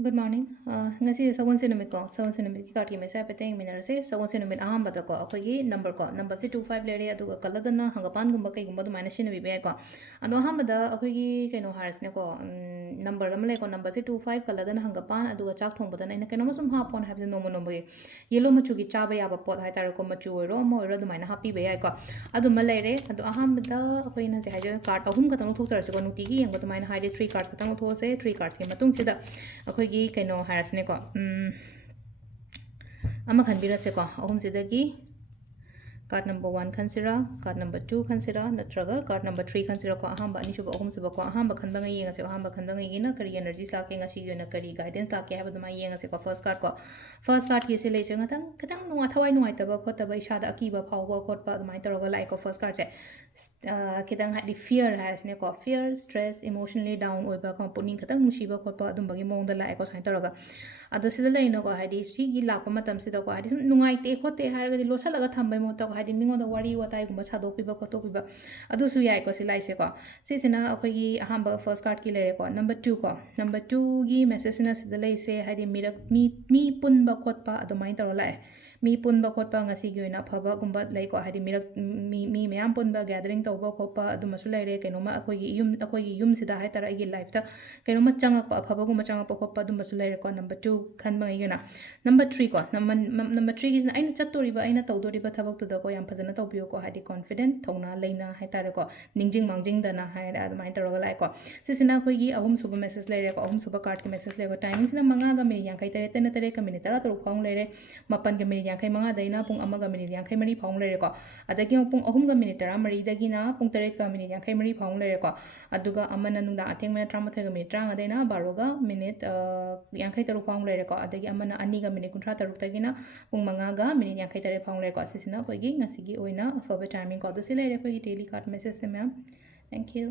Good morning. Ngasi sawan sinumit ko. Sawan sinumit ki kati mesa peteng minarase sawan sinumit aham bata ko. Akogi number ko. Number si 25 lere adu kalada na hangapan gumba kai gumba du minus sinu bibe ko. Ado aham bata akogi kaino haras ne ko. Number ramale ko number si 25 kalada na hangapan adu ga chak thong bata na ina kaino masum hapon habse nomo nomo ge. Yellow machu gi chaba ya ba pot hai tar ko machu ro mo ro du minus happy be ko. Adu malere adu aham bata akoi na se haja card ahum ka tang thok tar se ko nuti gi yang bata minus hai 3 cards ka tang thok se 3 cards ki matung sida ꯑꯩꯈꯣꯏꯒꯤ ꯀꯩꯅꯣ ꯍꯥꯏꯔꯁꯤꯅꯦꯀꯣ ꯑꯃ ꯈꯟꯕꯤꯔꯁꯦꯀꯣ ꯑꯍꯨꯝꯁꯤꯗꯒꯤ card number 1 khansira, card number 2 khansira, natraga card number 3 khansira ko ahamba anishuba ahumsuba ko ahamba khanba nga yenga se ahamba khanba nga yina kari energies lake nga shigi na kari guidance lake haba duma yenga se ko first card ki se le se ngatang katang nuwa thawai nuwai taba khotaba ishada akiba phawba khotpa dumai taraga lai ko first card se kitang hadi fear harasne ko fear stress emotionally down oiba ko puning katang nusiba khotpa adum bagi mong da lai ko sai taraga ada sida leino ko hadi sigi lakpa matam sida ko hadi nungai te khote haraga di losalaga thambai mo ta ko hadi mingoda wari watai gumba sadokpiba khotokpiba adu su yai ko silai se ko sisina akhoi ahamba first card ki lere ko number 2 gi message na sida lei se hadi mi punba khotpa adumai taro lai mi punba khotpa ngasi gi oina phaba gumba lai ko hadi mi meyam punba gathering tawba khotpa adumasu laire kainoma akhoi yum sida hai tara gi life ta kainoma changakpa phaba gumba changakpa khotpa adumasu laire ko number 2 khanba ngina number 3 ko number 3 gi aina chattoriba aina tawdoriba thabak tu da ko yam phajana tawbiyo ko hadi confident thongna leina hai tara ko ningjing mangjing dana hai adumai taraga lai ko sisina khoi gi ahum suba message laire ko ahum suba card ki message laire ko timing sina manga ga minute yankai tare tena tare ka minute tara tru phang laire mapan ga minute yankai manga daina pung ama ga minute yankai mari phang laire ko adagi pung ahum ga minute tara mari dagina pung tare ka minute yankai mari phang laire ko aduga amana nungda atheng mena 33 ga minute 30 daina baro ga minute yankai taru phang laire ko adagi amana ani ga minute 13 tagina pung manga ga minute yankai tare phang laire ko sisina khoi gi ngasigi oina afaba timing ko do silai re khoi daily card message se ma'am thank you